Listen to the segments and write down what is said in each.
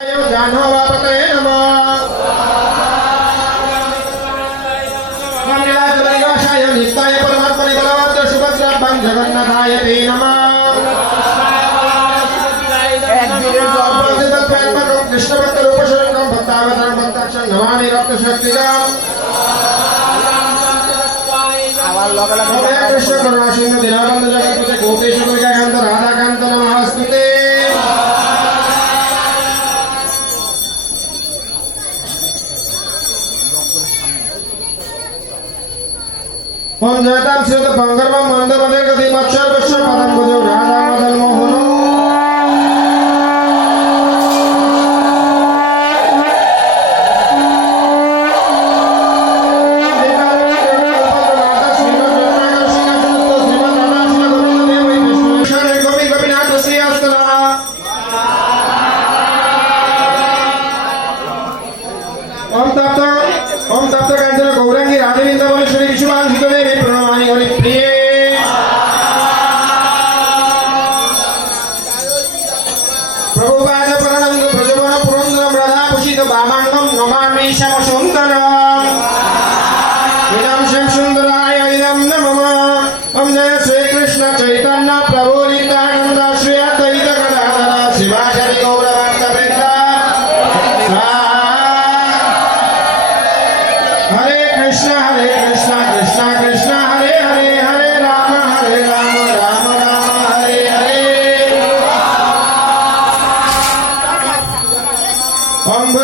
জাহ্নবাপতয়ে নমঃ মঙ্গলাচরণাশায় নিত্যায় পরমাত্মনে বলভদ্র সুভদ্রাভ্যাং জগন্নাথায় তে নমঃ অপরাধিতত্ত্বাত্মকং কৃষ্ণভক্তরূপশরণং ভক্তাবতারং ভক্তাক্ষং নমামি রক্তশক্তিদাম ভবে কৃষ্ণ করুণা সিন্ধু দীনবন্ধ জগৎপতে पंजातम श्रोत पंगरवा मंदवदे कदी मच्छर वश पदम बजो బామాంగం నమామి శంకరం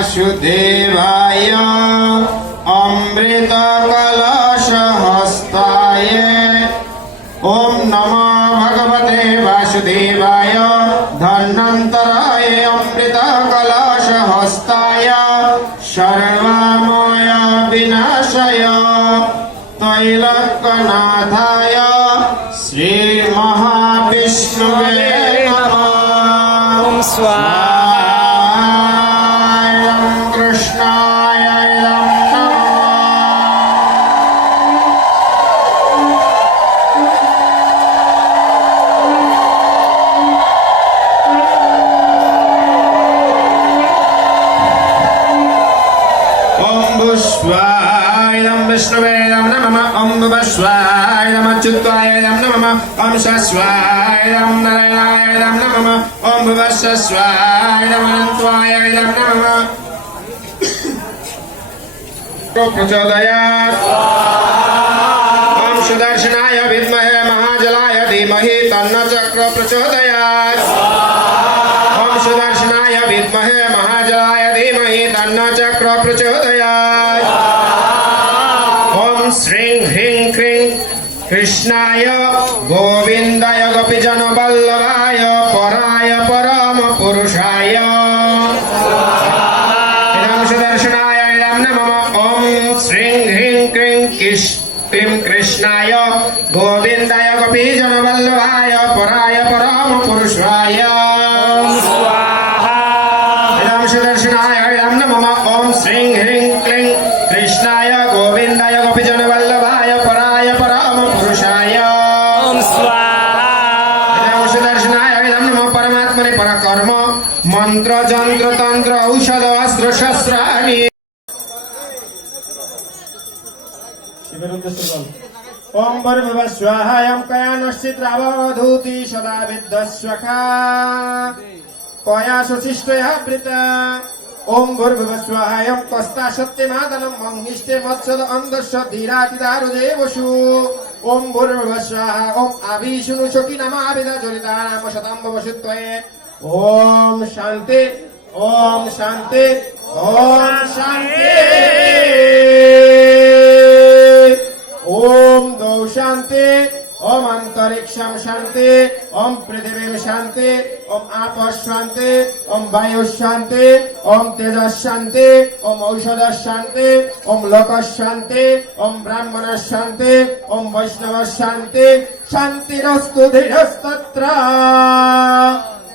वासुदेवाय अमृतकलशहस्ताय ॐ नमो भगवते वासुदेवाय धन्वन्तराय अमृतकलशहस्ताय सर्वामय विनाशय तैलकनाथाय श्रीमहाविष्णुवे नमः स्वाय नम विष्णुवे नम नम अम्ब स्वाय नम अच्युताय नम नम ओम स्वाय नम नारायणाय नम नम ओम भुवस्व स्वाय नम अनंतवाय नम नम को प्रचोदयात् ओम सुदर्शनाय विद्महे महाजलाय धीमहि तन्न चक्र प्रचोदयात् ओम सुदर्शनाय विद्महे महाजलाय धीमहि तन्न चक्र प्रचोदयात् কৃষ্ণায়, গোবিন্দায় গোপীজন বল্লভায় পরায়, পরম পুরুষায়। কৃষ্ণায়, গোবিন্দায় গোপীজন বল্লভায় পরায়, পরম পুরুষায়। দর্শনায় নম ওম শ্রীং হ্রিং ক্লিং কৃষ্ণায়, গোবিন্দায় మంత్ర తంత్ర తంత్ర ఔషధ అస్త్ర శస్త్రాన్ని ఓం భర్భవ స్వాహాయం కయానుశ్చిత్రవధూతి సదా విద్వస్వకా కయాసు శిష్టయా భృత ఓం భర్భవ స్వాహాయం కస్తా శక్తిమాదనం మంగిష్టే మత్సద అందస్య ధీరాతిదారు దేవసు ఓం భూర్భవ స్వాహ ఓం అభిషును శోకి నమాభిద జలితానామ శతాంబవసుత్వయే ওম শান্তি ওম শান্তি ওম শান্তি ওম দৌ শান্তি ওম অন্তরিক্ষম শান্তি ওম পৃথিবীম শান্তি ওম আপস শান্তি ওম বায়ু শান্তি ওম তেজ শান্তি ওম ঔষধ শান্তি ওম লোক শান্তি ওম ব্রাহ্মণ শান্তি ওম বৈষ্ণব শান্তি শান্তিরস্তু ধীরস্তত্র